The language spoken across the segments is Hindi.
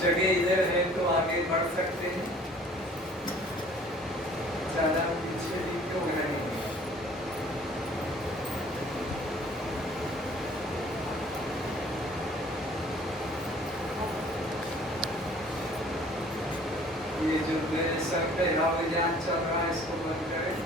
जगह इधर है तो आगे बढ़ सकते हैं, ज्यादा पीछे भी क्यों रहेंगे। ये जो मेरे सर पे हवायान चल रहा है इसको बंद करें।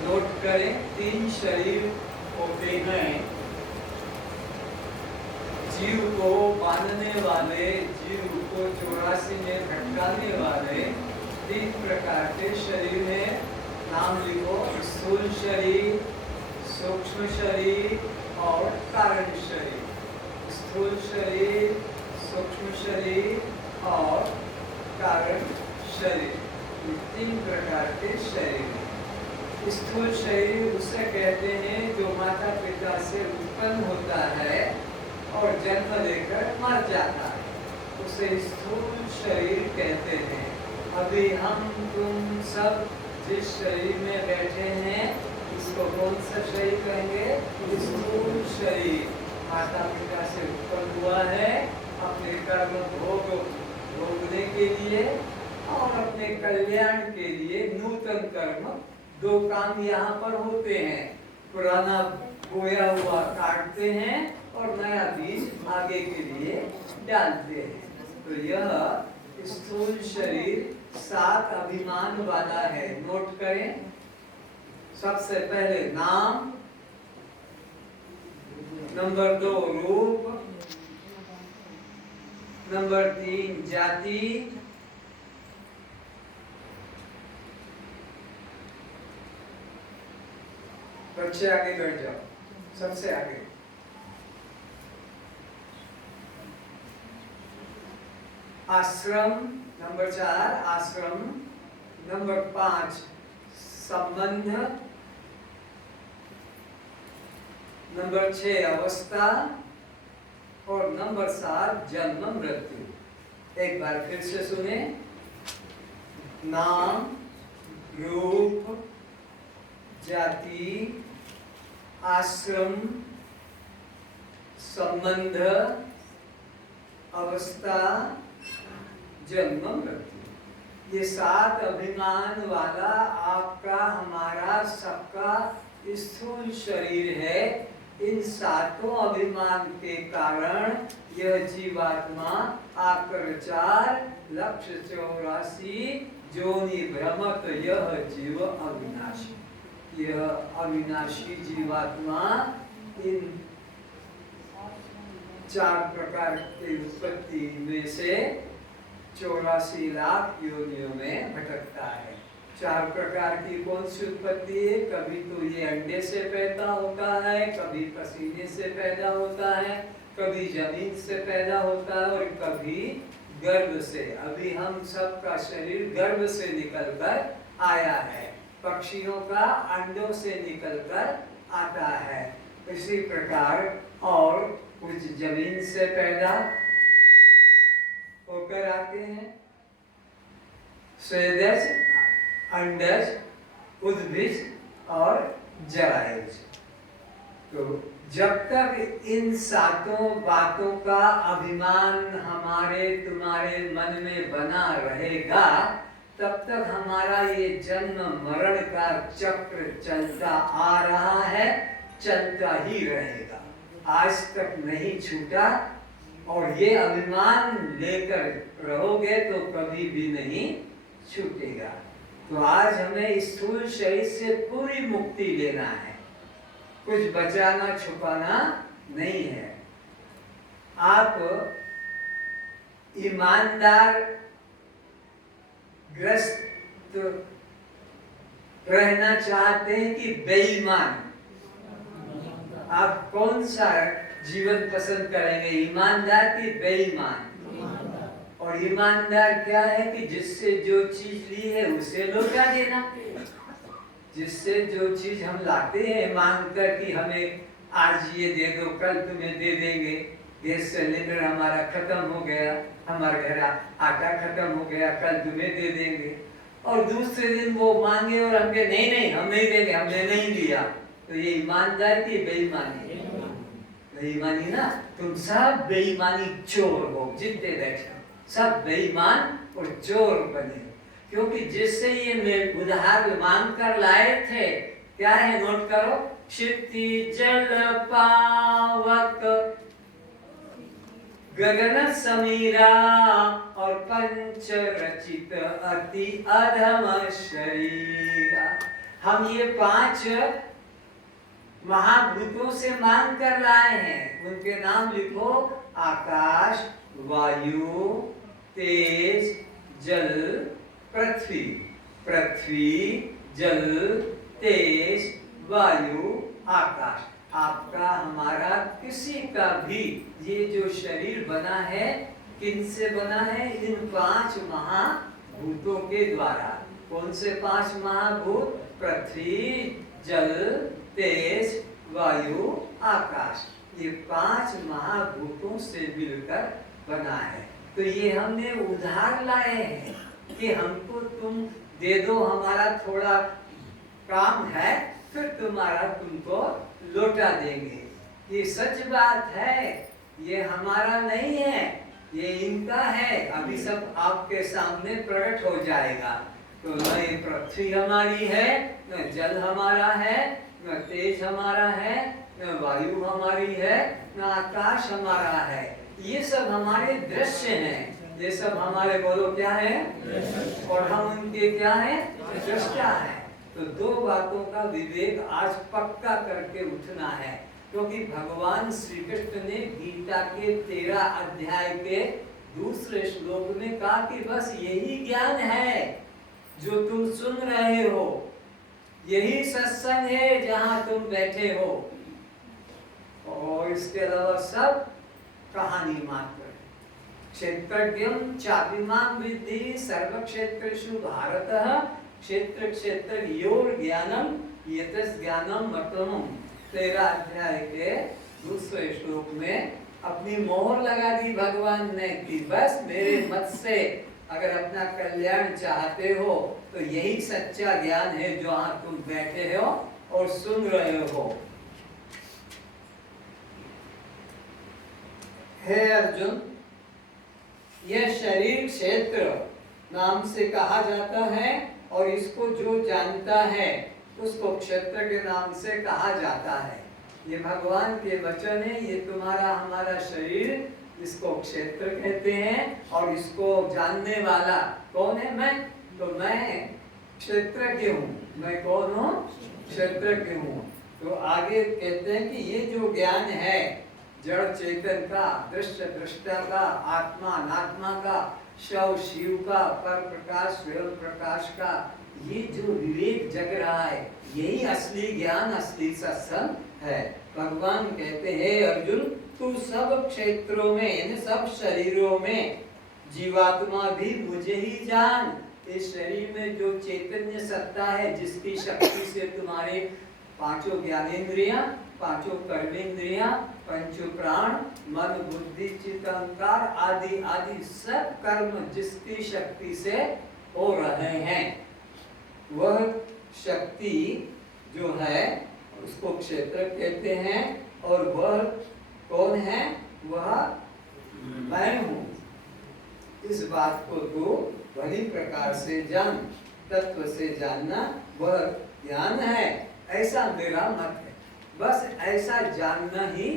नोट करें, 3 शरीर होते हैं। जीव को बांधने वाले, जीव को 84 में भटकाने वाले 3 प्रकार के शरीर हैं। नाम लिखो, स्थूल शरीर, सूक्ष्म शरीर और कारण शरीर। स्थूल शरीर, सूक्ष्म शरीर और कारण शरीर, ये 3 प्रकार के शरीर हैं। स्थूल शरीर उसे कहते हैं जो माता पिता से उत्पन्न होता है और जन्म लेकर मर जाता है, उसे स्थूल शरीर कहते हैं। अभी हम तुम सब जिस शरीर में बैठे हैं इसको कौन सा शरीर कहेंगे? स्थूल शरीर। माता पिता से उत्पन्न हुआ है अपने कर्म भोगने के लिए और अपने कल्याण के लिए। नूतन कर्म 2 काम यहाँ पर होते हैं, पुराना बोया हुआ काटते हैं और नया बीज आगे के लिए डालते हैं। तो यह स्थूल शरीर 7 अभिमान वाला है। नोट करें, सबसे पहले नाम, नंबर 2 रूप, नंबर 3 जाति, बच्चे आगे बैठ जाओ, सबसे आगे। आश्रम, नंबर 4 आश्रम, नंबर 5 संबंध, नंबर 6 अवस्था और नंबर 7 जन्म मृत्यु। एक बार फिर से सुने, नाम, रूप, जाति, आश्रम, संबंध, अवस्था, जन्म मृत्यु, ये 7 अभिमान वाला आपका, हमारा, सबका स्थूल शरीर है। इन 7 अभिमान के कारण यह जीवात्मा आकर 4,84,000 जोनि भ्रमत यह जीव अविनाशी। यह अविनाशी जीवात्मा इन 4 प्रकार की उत्पत्ति में से 84 लाख योनियों में भटकता है। 4 प्रकार की कौन सी उत्पत्ति है? कभी तो ये अंडे से पैदा होता है, कभी पसीने से पैदा होता है, कभी जमीन से पैदा होता है और कभी गर्भ से। अभी हम सब का शरीर गर्भ से निकलकर आया है, पक्षियों का अंडों से निकलकर आता है। इसी प्रकार और कुछ जमीन से पैदा होकर आते हैं, स्वेदज, अंडज, उद्भिज और जरायुज। तो जब तक इन 7 बातों का अभिमान हमारे तुम्हारे मन में बना रहेगा तब तक हमारा ये जन्म मरण का चक्र चलता आ रहा है, चलता ही रहेगा, आज तक नहीं छूटा। और ये अभिमान लेकर रहोगे तो कभी भी नहीं छूटेगा। तो आज हमें स्थूल शरीर से पूरी मुक्ति लेना है, कुछ बचाना छुपाना नहीं है। आप ईमानदार ग्रस्त रहना चाहते हैं कि बेईमान? आप कौन सा जीवन पसंद करेंगे, ईमानदार कि बेईमान? और ईमानदार क्या है कि जिससे जो चीज ली है उसे लौटा देना। जिससे जो चीज हम लाते हैं मांग कर कि हमें आज ये दे दो, कल तुम्हें दे देंगे, गैस सिलेंडर हमारा खत्म हो गया, हमारे घर आटा खत्म हो गया, कल तुम्हें दे देंगे। और दूसरे दिन वो मांगे और हम कहे नहीं नहीं हम नहीं देंगे, हमने नहीं दिया। तो ये ईमानदार की बेईमानी? बेईमानी ना। तुम सब बेईमानी चोर हो, जितने बैठे सब बेईमान और चोर बने। क्योंकि जिससे ये मैं उधार मांग कर लाए थे, क्या है नोट करो, क्षिति जल पावक गगन समीरा और पंच रचित अति अधम शरीरा। हम ये 5 महाभूतों से मांग कर लाए हैं। उनके नाम लिखो, आकाश, वायु, तेज, जल, पृथ्वी। पृथ्वी, जल, तेज, वायु, आकाश। आपका हमारा किसी का भी ये जो शरीर बना है, किनसे बना है? इन 5 महाभूतों के द्वारा। कौन से 5 महाभूत? पृथ्वी, जल, तेज, वायु, आकाश। ये 5 महाभूतों से मिलकर बना है। तो ये हमने उधार लाए हैं कि हमको तुम दे दो, हमारा थोड़ा काम है, फिर तुम्हारा तुमको लौटा देंगे। ये सच बात है, ये हमारा नहीं है, ये इनका है। अभी सब आपके सामने प्रकट हो जाएगा। तो न ये पृथ्वी हमारी है, न जल हमारा है, न तेज हमारा है, न वायु हमारी है, न आकाश हमारा है। ये सब हमारे दृश्य हैं। ये सब हमारे, बोलो क्या है? और हम उनके क्या है? दृष्टा है। तो 2 बातों का विवेक आज पक्का करके उठना है। क्योंकि भगवान श्री कृष्ण ने गीता के 13 अध्याय के दूसरे श्लोक में कहा कि बस यही ज्ञान है जो तुम सुन रहे हो, यही सत्संग है जहां तुम बैठे हो, और इसके अलावा सब कहानी मात्र है। क्षेत्रज्ञं चापिमां विद्धि सर्वक्षेत्रेषु भारतः क्षेत्र क्षेत्र योर ज्ञानम यतस् ज्ञानम मतम। 13 अध्याय के दूसरे श्लोक में अपनी मोहर लगा दी भगवान ने कि बस मेरे मत से अगर अपना कल्याण चाहते हो तो यही सच्चा ज्ञान है जो आज तुम बैठे हो और सुन रहे हो। हे अर्जुन, यह शरीर क्षेत्र नाम से कहा जाता है और इसको जो जानता है उसको क्षेत्र के नाम से कहा जाता है। ये भगवान के वचन है। ये तुम्हारा हमारा शरीर, इसको क्षेत्र कहते हैं। और इसको जानने वाला कौन है? मैं। तो मैं क्षेत्रज्ञ हूँ। मैं कौन हूँ? क्षेत्रज्ञ हूँ। तो आगे कहते हैं कि ये जो ज्ञान है जड़ चेतन का, दृश्य दृष्टा का, आत्मा अनात्मा का, शव शिव का, पर प्रकाश स्वयं प्रकाश का, ये जो विवेक जग रहा है, यही असली ज्ञान, असली सत्संग है। भगवान कहते हैं अर्जुन, तू सब क्षेत्रों में, सब शरीरों में जीवात्मा भी मुझे ही जान। इस शरीर में जो चैतन्य सत्ता है, जिसकी शक्ति से तुम्हारे 5 ज्ञानेंद्रियां, 5 कर्मेंद्रियां, 5 प्राण, मन बुद्धि चित्त अहंकार आदि आदि सब कर्म जिसकी शक्ति से हो रहे हैं, वह शक्ति जो है उसको क्षेत्र कहते हैं। और वह कौन है? वह मैं हूँ। इस बात को तो भली प्रकार से जान। तत्व से जानना वह ज्ञान है, ऐसा मेरा मत है। बस ऐसा जानना ही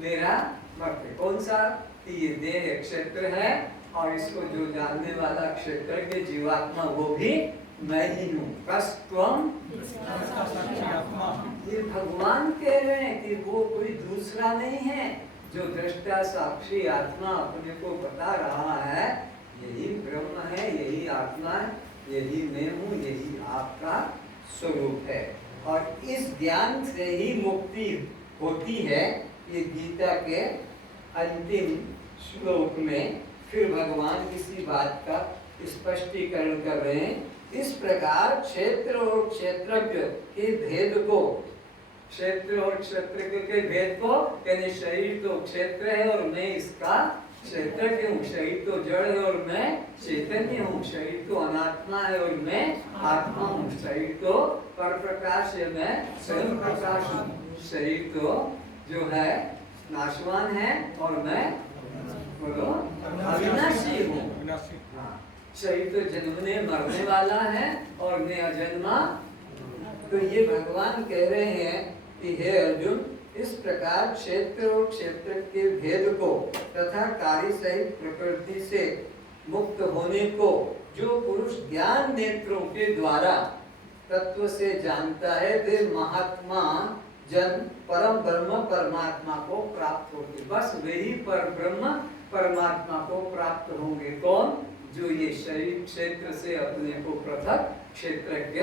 मेरा मत है। कौन सा? कि ये देह क्षेत्र है और इसको जो जानने वाला क्षेत्र के जीवात्मा वो भी मैं ही हूँ। कस्त्वम, ये भगवान कह रहे हैं कि वो कोई दूसरा नहीं है। जो दृष्टा साक्षी आत्मा अपने को बता रहा है, यही ब्रह्म है, यही आत्मा है, यही मैं हूँ, यही आपका स्वरूप है। और इस ज्ञान से ही मुक्ति होती है। ये गीता के अंतिम श्लोक में फिर भगवान किसी बात का स्पष्टीकरण कर रहे हैं। इस प्रकार क्षेत्र और क्षेत्रज्ञ के भेद को क्षेत्र और क्षेत्र के भेद को, यानी शरीर तो क्षेत्र है और मैं इसका क्षेत्रज्ञ हूँ, शरीर तो जड़ है और मैं चैतन्य हूँ, शरीर तो अनात्मा है और मैं आत्मा हूँ, शरीर तो पर प्रकाश है, मैं स्वयं प्रकाश हूँ, शरीर तो जो है नाशवान है और मैं बोलो अविनाशी हूँ। शरीर तो जन्मने मरने वाला है और मैं अजन्मा। तो ये भगवान कह रहे हैं कि हे अर्जुन, इस प्रकार क्षेत्र और क्षेत्र के भेद को तथा कार्य सहित प्रकृति से मुक्त होने को जो पुरुष ज्ञान नेत्रों के द्वारा तत्व से जानता है, वे महात्मा जन परम ब्रह्म परमात्मा को प्राप्त होंगे। बस वही पर ब्रह्म परमात्मा को प्राप्त होंगे। कौन? जो ये शरीर क्षेत्र से अपने को पृथक क्षेत्रज्ञ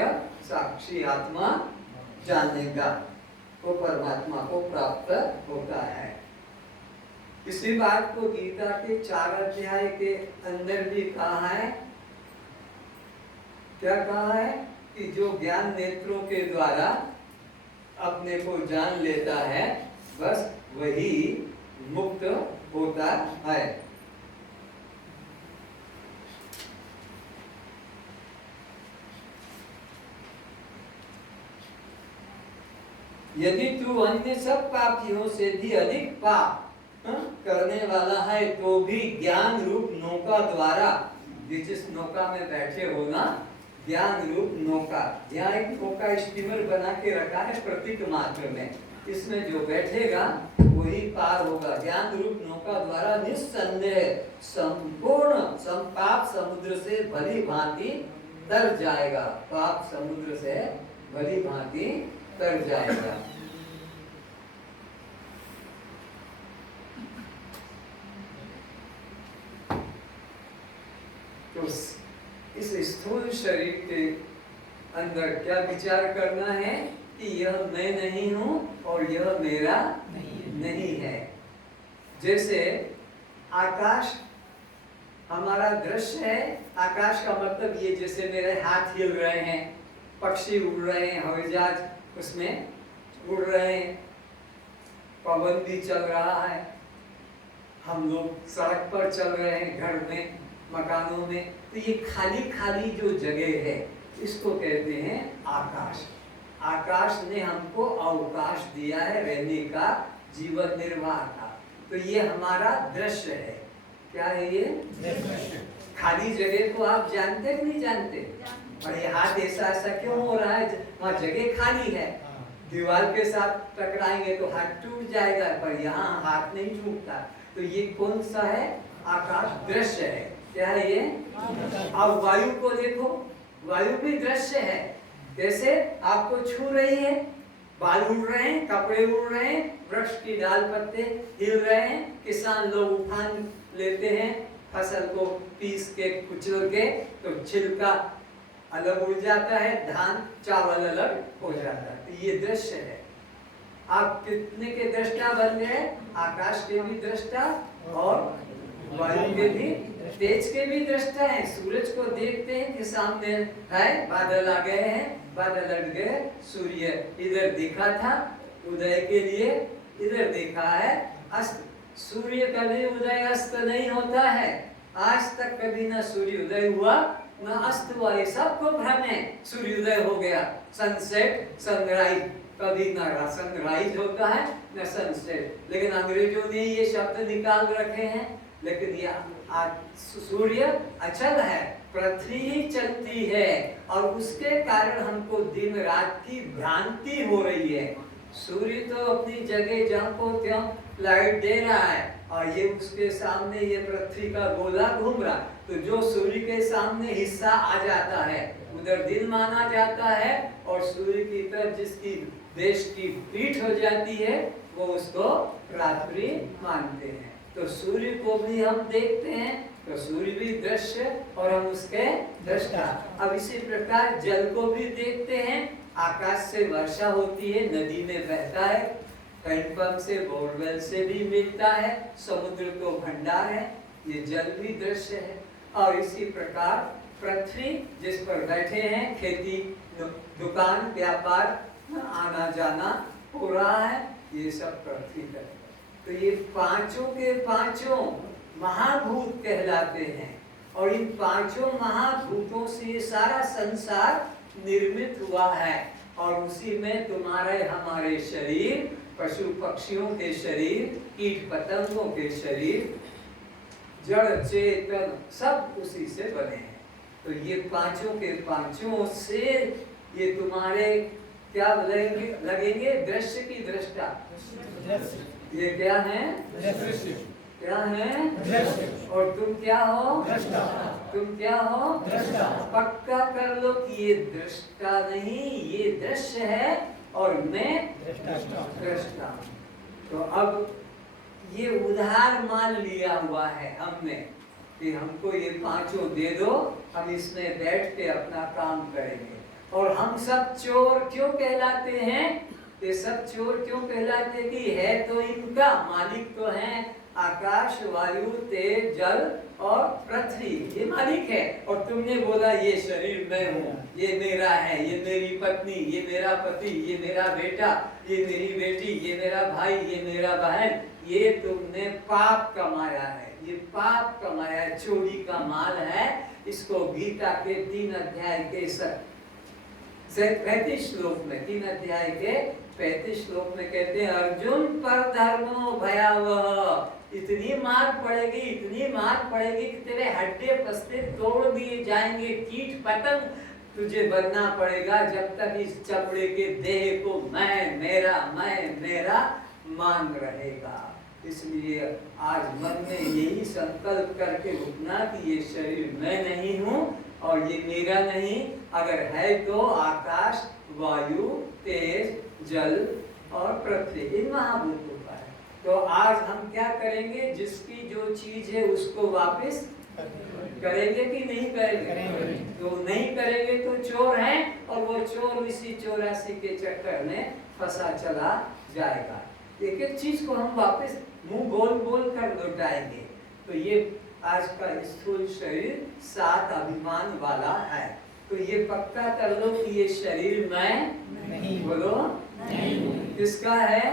साक्षी आत्मा जानेगा, वो परमात्मा को प्राप्त होता है। इसी बात को गीता के 4 अध्याय के अंदर भी कहा है। क्या कहा है? कि जो ज्ञान नेत्रों के द्वारा अपने को जान लेता है, बस वही मुक्त होता है। यदि तू अन्य सब पापियों से भी अधिक पाप करने वाला है, तो भी ज्ञान रूप नौका द्वारा, जिस नौका में बैठे हो ना, ज्ञान रूप नौका, यहाँ एक नौका स्टीमर बना के रखा है प्रतीक मात्र में, इसमें जो बैठेगा वही पार होगा। ज्ञान रूप नौका द्वारा निस्संदेह संपूर्ण पाप समुद्र से भली भांति तर जाएगा। पाप समुद्र से भली भांति तर जाएगा। तो इस स्थूल शरीर के अंदर क्या विचार करना है कि यह मैं नहीं हूं और यह मेरा नहीं है। जैसे आकाश हमारा दृश्य है, आकाश का मतलब ये जैसे मेरे हाथ हिल रहे हैं, पक्षी उड़ रहे हैं, हवाई जहाज उसमें उड़ रहे हैं, पवन भी चल रहा है, हम लोग सड़क पर चल रहे हैं, घर में, मकानों में, तो ये खाली खाली जो जगह है इसको कहते हैं आकाश। आकाश ने हमको अवकाश दिया है रहने का, जीवन निर्वाह का। तो ये हमारा दृश्य है। क्या है ये? खाली जगह को आप जानते कि नहीं जानते? और ये हाथ ऐसा ऐसा क्यों हो रहा है? वहाँ जगह खाली है, दीवार के साथ टकराएंगे तो हाथ टूट जाएगा, पर यहाँ हाथ नहीं टूटता। तो ये कौन सा है? आकाश दृश्य है। क्या है ये? अब वायु को देखो, वायु भी दृश्य है। जैसे आपको छू रही है, बाल उड़ रहे हैं, कपड़े उड़ रहे हैं, वृक्ष की डाल पत्ते हिल रहे हैं, किसान लोग उठान लेते हैं फसल को पीस के कुचल के, तो छिलका अलग उड़ जाता है, धान चावल अलग हो जाता है। तो ये दृश्य है। आप कितने के दृष्टा बन गए? आकाश के भी दृष्टा और वायु के भी, तेज के भी दृष्टा है। सूरज को देखते हैं कि सामने है, बादल आ गए हैं, बादल हट गए, सूर्य इधर दिखा था उदय के लिए, इधर देखा है अस्त। सूर्य कभी उदय अस्त नहीं होता है, आज तक कभी ना सूर्य उदय हुआ ना अस्त हुआ, ये सबको भ्रम है। सूर्योदय हो गया, सनसेट सनराइज, कभी ना सनराइज होता है न सनसेट। लेकिन अंग्रेजों ने ये शब्द निकाल रखे हैं। लेकिन ये सूर्य अचल है, पृथ्वी ही चलती है, और उसके कारण हमको दिन रात की भ्रांति हो रही है। सूर्य तो अपनी जगह जहाँ को त्यों लाइट दे रहा है, और ये उसके सामने ये पृथ्वी का गोला घूम रहा। तो जो सूर्य के सामने हिस्सा आ जाता है उधर दिन माना जाता है, और सूर्य की तरफ जिसकी देश की पीठ हो जाती है वो उसको रात्रि मानते हैं। तो सूर्य को भी हम देखते हैं, तो सूर्य भी दृश्य और हम उसके दृष्टा। अब इसी प्रकार जल को भी देखते हैं, आकाश से वर्षा होती है, नदी में बहता है, हैंडपंप से बोरवेल से भी मिलता है, समुद्र तो भंडार है, ये जल भी दृश्य है। और इसी प्रकार पृथ्वी जिस पर बैठे हैं, खेती, दुकान, व्यापार, आना जाना, हो रहा है, ये सब पृथ्वी करेगा। तो ये पांचों के पांचों महाभूत कहलाते हैं और इन पांचों महाभूतों से सारा संसार निर्मित हुआ है और उसी में तुम्हारे हमारे शरीर, पशु पक्षियों के शरीर, कीट पतंगों के शरीर, जड़ चेतन सब उसी से बने हैं। तो ये पांचों के पांचों से ये तुम्हारे क्या लगेंगे? दृश्य की दृष्टा। ये क्या है? क्या है? और तुम क्या हो? तुम क्या हो? पक्का कर लो कि ये दृष्टा नहीं, ये दृश्य है और मैं दृष्टा। तो अब ये उधार मान लिया हुआ है हमने कि हमको ये पांचों दे दो, हम इसमें बैठ के अपना काम करेंगे। और हम सब चोर क्यों कहलाते हैं? ये सब चोर क्यों कहलाते? कि है तो इनका, मालिक तो है आकाश, वायु, तेज, जल और पृथ्वी, ये मालिक है। और तुमने बोला ये शरीर मैं हूँ, ये मेरा है, ये मेरी पत्नी, ये मेरा पति, ये मेरा बेटा, ये मेरी बेटी, ये मेरा भाई, ये मेरा बहन। ये तुमने पाप कमाया है, ये पाप कमाया है, चोरी का माल है। इसको गीता के 3 अध्याय के 35 श्लोक में, 3 अध्याय के 35 श्लोक में कहते हैं, अर्जुन पर धर्मो भयावह। इतनी मार पड़ेगी, इतनी मार पड़ेगी कि तेरे हड्डे पस्ते तोड़ दिए जाएंगे, कीट पतंग तुझे बनना पड़ेगा जब तक इस चमड़े के देह को मैं मेरा मान रहेगा। इसलिए आज मन में यही संकल्प करके रुकना कि ये शरीर मैं नहीं हूँ और ये मेरा नहीं, अगर है तो आकाश, वायु, तेज, जल और पृथ्वी, इन महाभूतों का है। तो आज हम क्या करेंगे? जिसकी जो चीज है उसको वापस करेंगे कि नहीं करेंगे? तो नहीं करेंगे तो चोर हैं और वो चोर इसी 84 के चक्कर में फंसा चला जाएगा। एक एक चीज को हम वापस मुंह बोल कर लौटाएंगे। तो ये आज का स्थूल शरीर 7 अभिमान वाला है। तो ये पक्का कर लो कि ये शरीर मैं नहीं। बोलो नहीं। किसका है?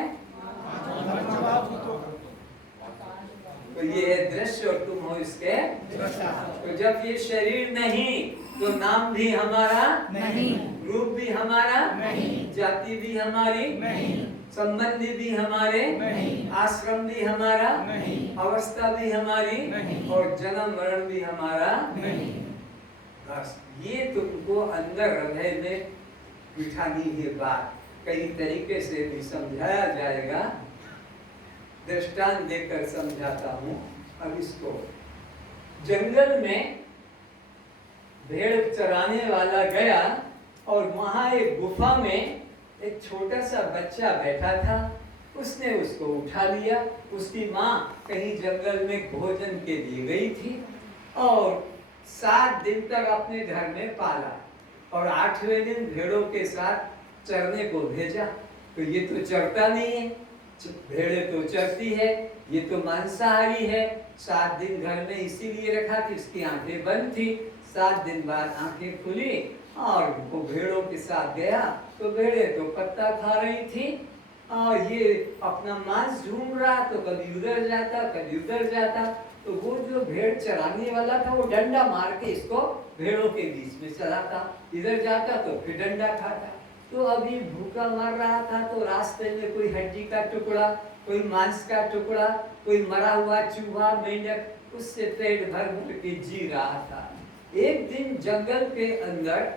तो ये है दृश्य और तुम हो इसके। तो जब ये शरीर नहीं तो नाम भी हमारा नहीं, रूप भी हमारा नहीं, जाति भी हमारी नहीं, संबंधी भी हमारे नहीं, आश्रम भी हमारा नहीं, अवस्था भी हमारी नहीं, और जन्म मरण भी हमारा नहीं। बस ये तुमको अंदर हृदय में बिठानी है बात। कई तरीके से भी समझाया जाएगा, दृष्टांत देकर समझाता हूँ। अब इसको, जंगल में भेड़ चराने वाला गया और वहां एक गुफा में एक छोटा सा बच्चा बैठा था। उसने उसको उठा लिया। उसकी माँ कहीं जंगल में भोजन के लिए गई थी और 7 दिन तक अपने घर में पाला और 8वें दिन भेड़ों के साथ चरने को भेजा। तो ये तो चरता नहीं है, भेड़े तो चरती है, ये तो मांसाहारी है। 7 दिन घर में इसीलिए रखा कि इसकी आंखें बंद थी। 7 दिन बाद आंखें खुली और वो भेड़ों के साथ गया तो भेड़े तो पत्ता खा रही थी और ये अपना मांस ढूंढ रहा, तो कभी उधर जाता कभी उधर जाता। तो वो जो भेड़ चराने वाला था वो डंडा मार के इसको भेड़ों के बीच में चलाता, इधर जाता तो फिर डंडा खाता। तो अभी भूखा मर रहा था तो रास्ते में कोई हड्डी का टुकड़ा, कोई मांस का टुकड़ा, कोई मरा हुआ चूहा, मेंढक, उससे पेट भर के जी रहा था। एक दिन जंगल के अंदर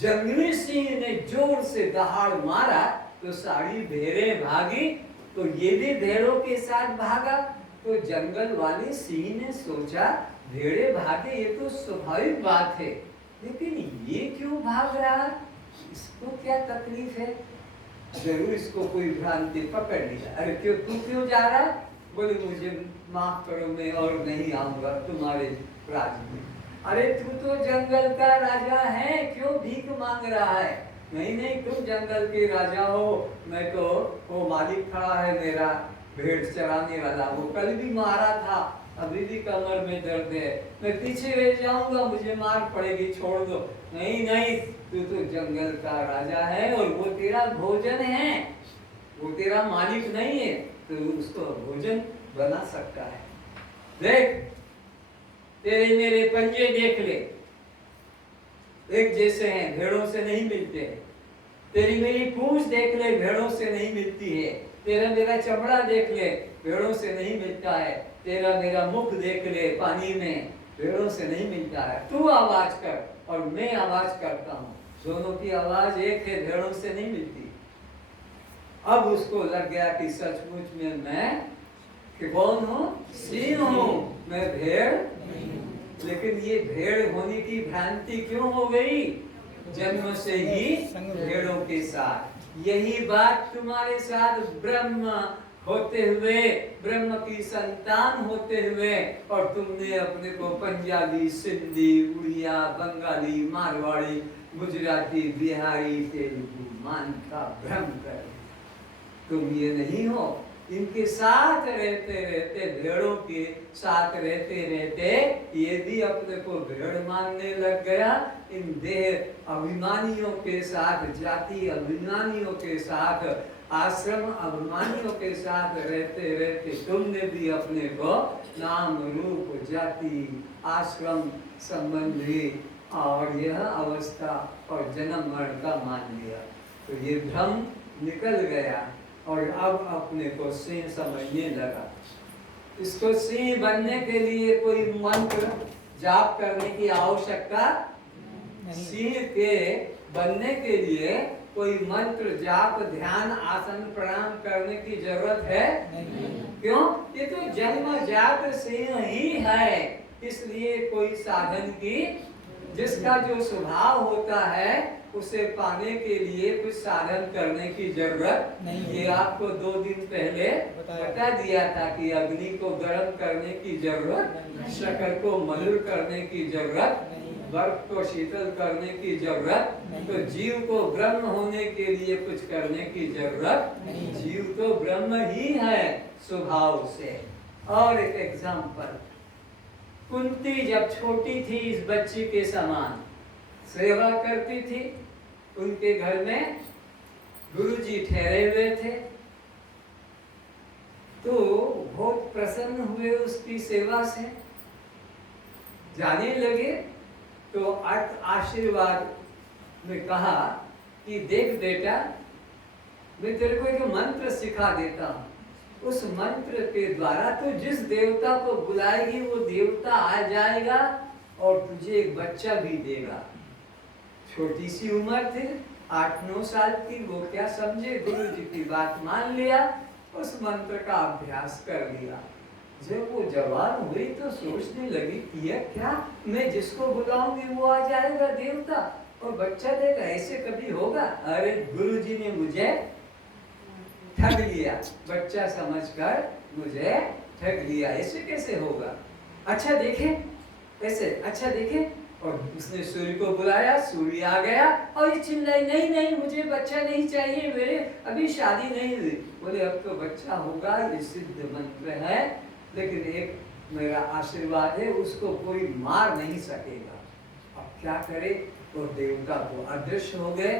जंगली सिंह ने जोर से दहाड़ मारा तो सारी भेड़ें भागी, तो ये भी भेड़ों के साथ भागा। तो जंगल वाले सिंह ने सोचा भेड़े भागे ये तो स्वाभाविक बात है, लेकिन ये क्यों भाग रहा, इसको क्या तकलीफ है? जरूर इसको कोई भ्रांति पकड़ लिया। अरे क्यों, तू क्यों जा रहा? बोले मुझे माफ करो, मैं और नहीं आऊंगा तुम्हारे राज्य में। अरे तू तो जंगल का राजा है, क्यों भीख मांग रहा है? नहीं नहीं, तुम जंगल के राजा हो, मैं तो वो मालिक खड़ा है मेरा भेड़ चराने वाला, वो कल भी मारा था, अभी भी कमर में दर्द है, मैं पीछे रह जाऊंगा, मुझे मार पड़ेगी, छोड़ दो। नहीं नहीं, तू तो जंगल का राजा है और वो तेरा भोजन है, वो तेरा मालिक नहीं है, तो उसको भोजन बना सकता है। देख, तेरे मेरे पंजे देख ले, एक जैसे हैं, भेड़ों से नहीं मिलते हैं। तेरी मेरी पूंछ देख ले, भेड़ों से नहीं मिलती है। तेरा मेरा चमड़ा देख ले, भेड़ों से नहीं मिलता है। तेरा मेरा मुख देख ले पानी में, भेड़ों से नहीं मिलता है। तू आवाज कर और मैं आवाज करता हूँ, दोनों की आवाज एक है, भेड़ों से नहीं मिलती। अब उसको लग गया कि सचमुच में मैं कौन हूँ? सिंह हूँ, मैं भेड़ नहीं हूँ। लेकिन ये भेड़ होने की भ्रांति क्यों हो गई? जन्म से ही भेड़ों के साथ। यही बात तुम्हारे साथ ब्रह्म होते हुए, ब्रह्म की संतान होते हुए, और तुमने अपने को पंजाबी, सिंधी, उड़िया, बंगाली, मारवाड़ी, गुजराती, बिहारी, तेलुगु मान का भ्रम कर। तुम ये नहीं हो। इनके साथ रहते रहते, भेड़ों के साथ रहते रहते ये भी अपने को भेड़ मानने लग गया। इन देह अभिमानियों के साथ, जाति अभिमानियों के साथ, आश्रम अभिमानियों के साथ रहते रहते तुमने भी अपने को नाम, रूप, जाति, आश्रम संबंधी और यह अवस्था और जन्म मरण का मान लिया। तो ये भ्रम निकल गया और अब अपने को सिंह समझने लगा। इसको सिंह बनने के लिए कोई मंत्र जाप करने की आवश्यकता नहीं। सिंह के बनने के लिए कोई मंत्र जाप, ध्यान, आसन, प्रणाम करने की जरूरत है नहीं। क्यों? ये तो जन्मजात सिंह ही है। इसलिए कोई साधन की, जिसका जो स्वभाव होता है उसे पाने के लिए कुछ साधन करने की जरूरत नहीं। ये आपको 2 दिन पहले बता दिया था कि अग्नि को गर्म करने की जरूरत, शक्कर को मधुर करने की जरूरत, बर्फ को शीतल करने की जरूरत। तो जीव को ब्रह्म होने के लिए कुछ करने की जरूरत नहीं। जीव तो ब्रह्म ही है स्वभाव से। और एक एग्जाम्पल, कुंती जब छोटी थी इस बच्ची के समान सेवा करती थी। उनके घर में गुरुजी ठहरे हुए थे, तो बहुत प्रसन्न हुए उसकी सेवा से। जाने लगे तो आशीर्वाद में कहा कि देख बेटा, मैं तेरे को एक मंत्र सिखा देता हूँ। उस मंत्र के द्वारा तो जिस देवता को बुलाएगी वो देवता आ जाएगा और तुझे एक बच्चा भी देगा। छोटी सी उम्र थी, 8-9 साल की, वो क्या समझे, गुरु जी की बात मान लिया, उस मंत्र का अभ्यास कर लिया। जब वो जवान हुई तो सोचने लगी कि यह क्या, मैं जिसको बुलाऊंगी वो आ जाएगा देवता और बच्चा देगा, ऐसे कभी होगा? अरे गुरु जी ने मुझे ठग लिया, बच्चा समझकर मुझे ठग लिया, ऐसे कैसे होगा? अच्छा देखे, ऐसे अच्छा देखे। और उसने सूर्य को बुलाया, सूर्य आ गया और ये चिल्लाई, नहीं नहीं मुझे बच्चा नहीं चाहिए, मेरे अभी शादी नहीं हुई। बोले अब तो बच्चा होगा, ये सिद्ध मंत्र है, लेकिन एक मेरा आशीर्वाद है, उसको कोई मार नहीं सकेगा। अब क्या करे? तो देवता तो अदृश्य हो गए।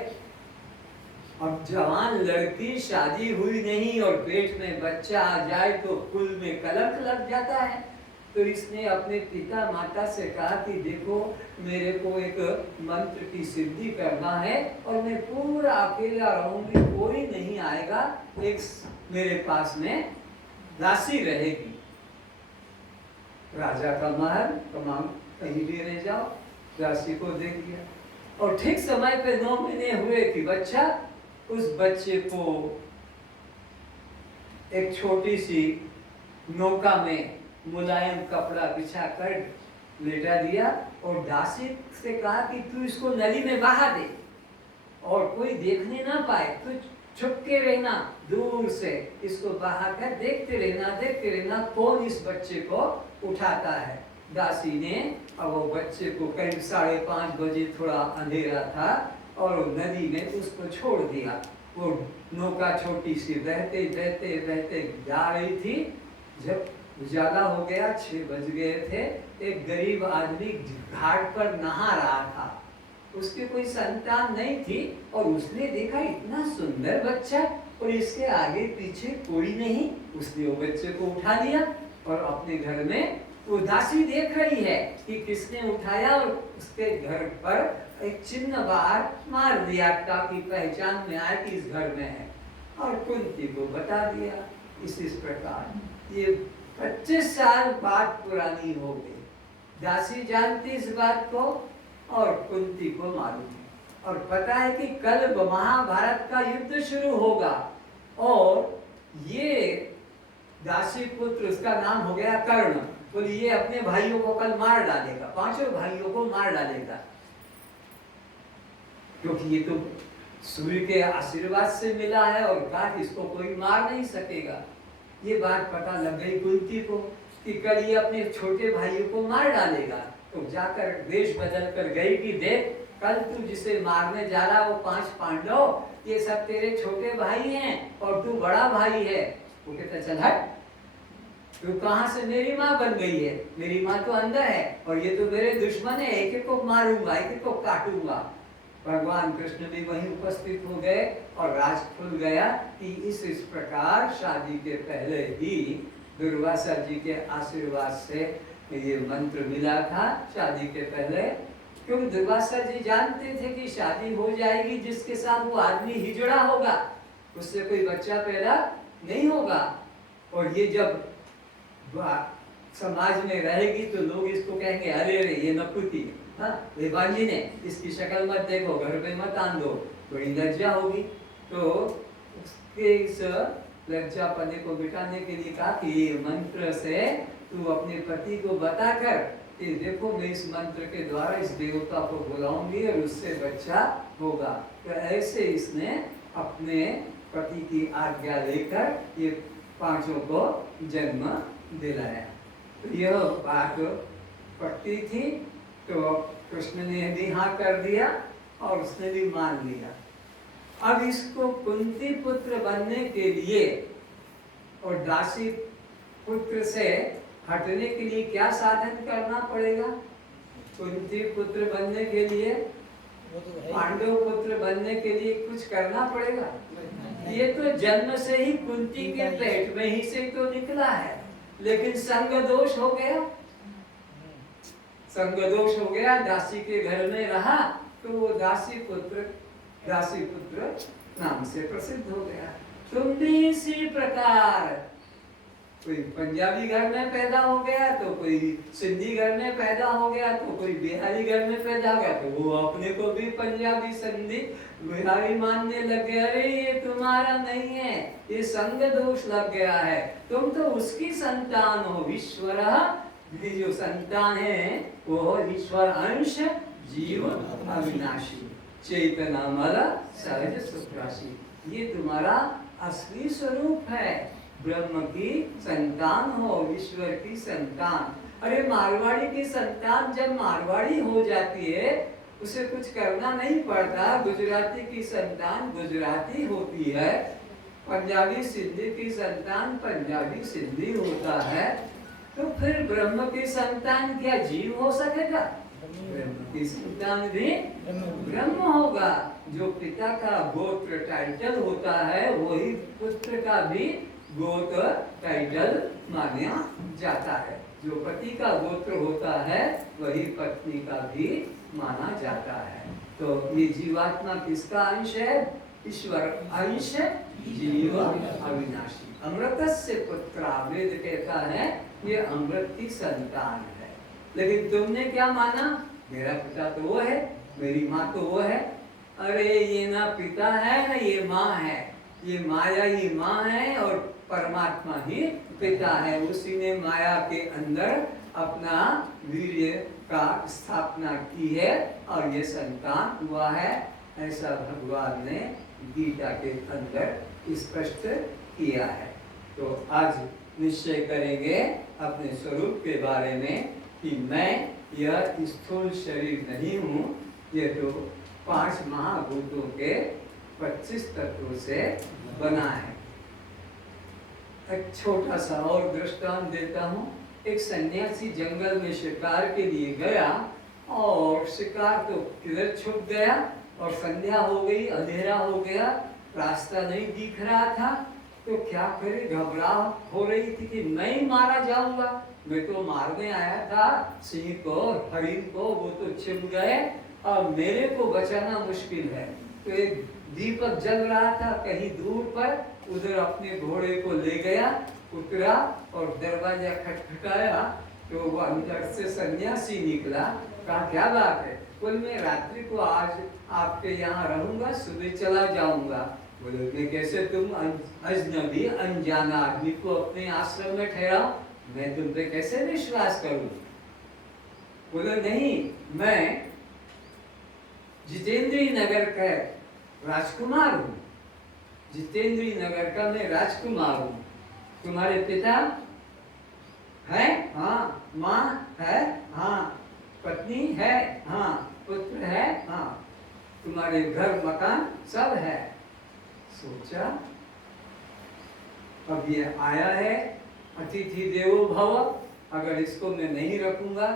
अब जवान लड़की, शादी हुई नहीं और पेट में बच्चा आ जाए तो कुल में कलंक लग जाता है। तो इसने अपने पिता माता से कहा कि देखो मेरे को एक मंत्र की सिद्धि करना है और मैं पूरा अकेला रहूंगी, कोई नहीं आएगा, एक मेरे पास में दासी रहेगी। राजा का महल, तमाम कहीं भी रह जाओ, दासी को दे दिया। और ठीक समय पे 9 महीने हुए कि बच्चा, उस बच्चे को एक छोटी सी नौका में मुलायम कपड़ा बिछा कर लेटा दिया और दासी से कहा कि तू इसको नदी में बहा दे और कोई देखने ना पाए, तू छुप के रहना, दूर से इसको बहा कर देखते रहना कौन इस बच्चे को उठाता है। दासी ने अब वो बच्चे को करीब 5:30 बजे, थोड़ा अंधेरा था, और नदी में उसको छोड़ दिया। वो नौका छोटी सी बहते बहते बहते जा रही थी। जब ज्यादा हो गया, 6 बज गए थे, एक गरीब आदमी घाट पर नहा रहा था। उसकी कोई संतान नहीं थी और उसने देखा इतना सुंदर बच्चा, और इसके आगे पीछे कोई नहीं। उसने वो बच्चे को उठा लिया और अपने घर में, वो दासी देख रही है कि किसने उठाया, और उसके घर पर एक चिन्ह बाहर मार दिया ताकि पहचान में आए कि इस घर में है, और कुंती को बता दिया। इस प्रकार ये 25 साल बात पुरानी हो गई। दासी जानती इस बात को और कुंती को मालूम है, और पता है कि कल महाभारत का युद्ध शुरू होगा, और ये दासी पुत्र, उसका नाम हो गया कर्ण, तो ये अपने भाइयों को कल मार डालेगा, 5 भाइयों को मार डालेगा, क्योंकि ये तो सूर्य के आशीर्वाद से मिला है और कहा इसको कोई मार नहीं सकेगा। ये बात पता लग गई कुंती को कि कल ये अपने छोटे भाइयों को मार डालेगा। तो जाकर वेश बदल कर गई कि देख, कल तू जिसे मारने जा रहा वो 5 पांडव, ये सब तेरे छोटे भाई हैं और तू बड़ा भाई है। वो कहता चल हट, तू कहां से मेरी माँ बन गई है? मेरी माँ तो अंदर है और ये तो मेरे दुश्मन है, एक एक को मारूंगा, एक एक को काटूंगा। भगवान कृष्ण भी वहीं उपस्थित हो गए और राज खुल गया कि इस प्रकार शादी के पहले ही दुर्वासा जी के आशीर्वाद से ये मंत्र मिला था। शादी के पहले, क्योंकि दुर्वासा जी जानते थे कि शादी हो जाएगी जिसके साथ वो आदमी हिजड़ा होगा, उससे कोई बच्चा पैदा नहीं होगा, और ये जब समाज में रहेगी तो लोग इसको कहेंगे अरे अरे ये नपुती, हाँ बांजी ने इसकी शक्ल मत देखो, घर पे मत आन दो, बड़ी लज्जा होगी। तो उसके इस लज्जा पने को मिटाने के लिए कहा कि ये मंत्र से तू अपने पति को बताकर कि देखो मैं इस मंत्र के द्वारा इस देवता को बुलाऊंगी और उससे बच्चा होगा। तो ऐसे इसने अपने पति की आज्ञा लेकर ये 5 को जन्म दिलाया। तो यह बात पट्टी थी, तो कृष्ण ने भी हाँ कर दिया और उसने भी मान लिया। अब इसको कुंती पुत्र बनने के लिए और दासी पुत्र से हटने के लिए क्या साधन करना पड़ेगा? कुंती पुत्र बनने के लिए, पांडव पुत्र बनने के लिए कुछ करना पड़ेगा? ये तो जन्म से ही कुंती के पेट में ही से तो निकला है, लेकिन संग दोष हो गया, संग दोष हो गया, दासी के घर में रहा तो वो दासी पुत्र नाम से प्रसिद्ध हो गया। तुम भी इसी प्रकार, कोई पंजाबी घर में पैदा हो गया तो कोई सिंधी घर में पैदा हो गया तो कोई बिहारी घर में पैदा हो गया तो वो अपने को भी पंजाबी सिंधी बिहारी मानने लग गया। अरे ये तुम्हारा नहीं है, ये संग दोष लग गया है, तुम तो उसकी संतान हो। ईश्वर, ये जो संतान है वो ईश्वर अंश, जीव अविनाशी, चेतनामल सहज सुखराशि, ये तुम्हारा असली स्वरूप है। ब्रह्म की संतान हो, ईश्वर की संतान। अरे मारवाड़ी की संतान जब मारवाड़ी हो जाती है उसे कुछ करना नहीं पड़ता। गुजराती की संतान गुजराती होती है, पंजाबी सिंधी की संतान पंजाबी सिंधी होता है, तो फिर ब्रह्म की संतान क्या जीव हो सकेगा? ब्रह्म की संतान भी ब्रह्म होगा। जो पिता का गोत्र टाइटल होता है वही पुत्र का भी गोत्र टाइटल माना जाता है। जो पति का गोत्र होता है वही पत्नी का भी माना जाता है। तो ये जीवात्मा किसका अंश है? ईश्वर अंश, जीव अविनाशी। अमृतस्य पुत्र, वेद कहता है ये अमृत की संतान है। लेकिन तुमने क्या माना? मेरा पिता तो वो है, मेरी माँ तो वो है। अरे ये ना पिता है ना ये माँ है, ये माया ही माँ है और परमात्मा ही पिता है। उसी ने माया के अंदर अपना वीर्य का स्थापना की है और ये संतान हुआ है। ऐसा भगवान ने गीता के अंदर स्पष्ट किया है। तो आज निश्चय करेंगे अपने स्वरूप के बारे में कि मैं यह स्थूल शरीर नहीं हूँ, ये तो 5 महाभूतों के 25 तत्वों से बना है। एक छोटा सा और दृष्टांत देता हूँ। एक सन्यासी जंगल में शिकार के लिए गया और शिकार तो किधर छुप गया और संध्या हो गई, अंधेरा हो गया। रास्ता नहीं दिख रहा था, तो क्या करे, घबराहट हो रही थी कि मैं ही मारा जाऊंगा। मैं तो मारने आया था सिंह को, हरिण को, वो तो छिप गए, अब मेरे को बचाना मुश्किल है। तो एक दीपक जल रहा था कहीं दूर पर, उधर अपने घोड़े को ले गया, उतरा और दरवाजा खटखटाया, तो वो अंदर से सन्यासी निकला। कहा क्या बात है? बोले मैं रात्रि को आज आपके यहाँ रहूंगा, सुबह चला जाऊंगा। बोले मैं कैसे, तुम अजनबी अनजाना आदमी को अपने आश्रम में ठहराओ, मैं तुम पे कैसे विश्वास करूं? बोले नहीं, मैं जितेंद्री नगर का राजकुमार हूँ, जितेंद्री नगर का मैं राजकुमार हूँ। तुम्हारे पिता है? हाँ। माँ है? हाँ। पत्नी है? हाँ। पुत्र है? हाँ। तुम्हारे घर मकान सब है। सोचा अब ये आया है, अतिथि देवो भव, अगर इसको मैं नहीं रखूंगा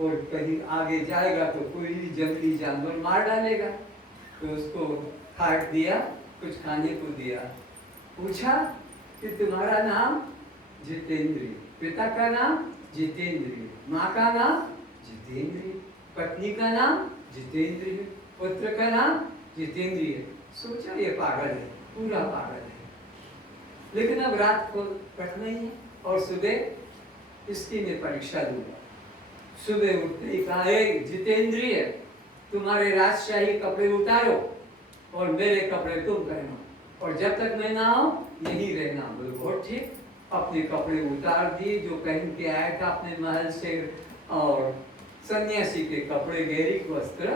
और कहीं आगे जाएगा तो कोई भी जंगली जानवर मार डालेगा। तो उसको काट दिया, कुछ खाने को दिया। पूछा कि तुम्हारा नाम? जितेंद्री। पिता का नाम? जितेंद्री। माँ का नाम? जितेंद्री। पत्नी का नाम? जितेंद्री। पुत्र का नाम? जितेंद्री। सोचा ये पागल है, पूरा पागल है। लेकिन अब रात को रखना ही है और सुबह इसकी मैं परीक्षा दूंगा। सुबह उठते ही कहा, जितेंद्रिय, तुम्हारे राजशाही कपड़े उतारो और मेरे कपड़े तुम पहनो, और जब तक मैं ना आऊं यही रहना। बोले बहुत ठीक। अपने कपड़े उतार दिए जो पहन के आया था अपने महल से, और सन्यासी के कपड़े, गैरिक वस्त्र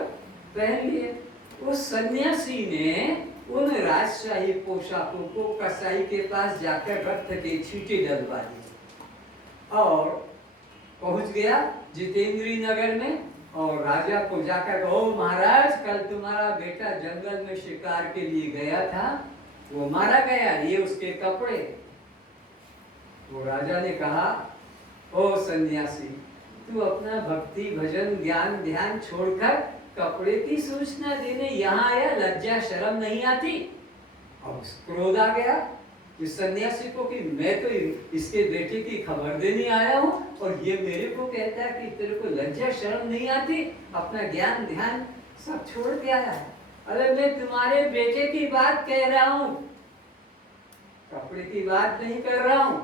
पहन लिए। उस सन्यासी ने उन राजशाही पोशाकों को कसाई के पास जाकर रक्त के छींटे डलवा दिए और पहुंच गया जितेंद्री नगर में। और राजा को जाकर कहो, महाराज कल तुम्हारा बेटा जंगल में शिकार के लिए गया था, वो मारा गया, ये उसके कपड़े। वो राजा ने कहा, ओ सन्यासी, तू अपना भक्ति भजन ज्ञान ध्यान छोड़कर कपड़े की सूचना देने यहाँ आया, लज्जा शर्म नहीं आती? अब क्रोध आ गया इस सन्यासी को कि मैं तो इसके बेटे की खबर देने आया हूँ और ये मेरे को कहता है कि तेरे को लज्जा शर्म नहीं आती, अपना ज्ञान ध्यान सब छोड़ के आया है। अरे मैं तुम्हारे बेटे की बात कह रहा हूँ, कपड़े की बात नहीं कर रहा हूँ।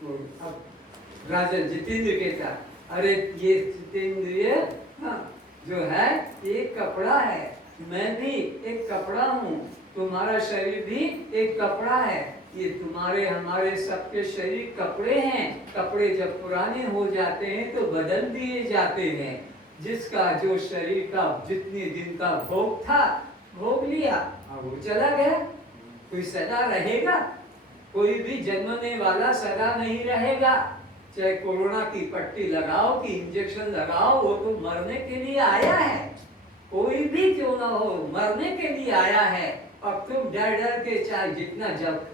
तो अब राजा जितेंद्र कहता, अरे ये जितेंद्रिय, हाँ, जो है एक कपड़ा है, मैं भी एक कपड़ा हूँ, तुम्हारा शरीर भी एक कपड़ा है। ये तुम्हारे हमारे सबके शरीर कपड़े हैं। कपड़े जब पुराने हो जाते हैं तो बदल दिए जाते हैं। जिसका जो शरीर का जितने दिन का भोग था भोग लिया, अब वो चला गया। कोई सदा रहेगा? कोई भी जन्मने वाला सदा नहीं रहेगा। चाहे कोरोना की पट्टी लगाओ कि इंजेक्शन लगाओ, वो तो मरने के लिए आया है। कोई भी क्यों ना हो, मरने के लिए आया है। अब तुम डर डर के चाहे जितना जब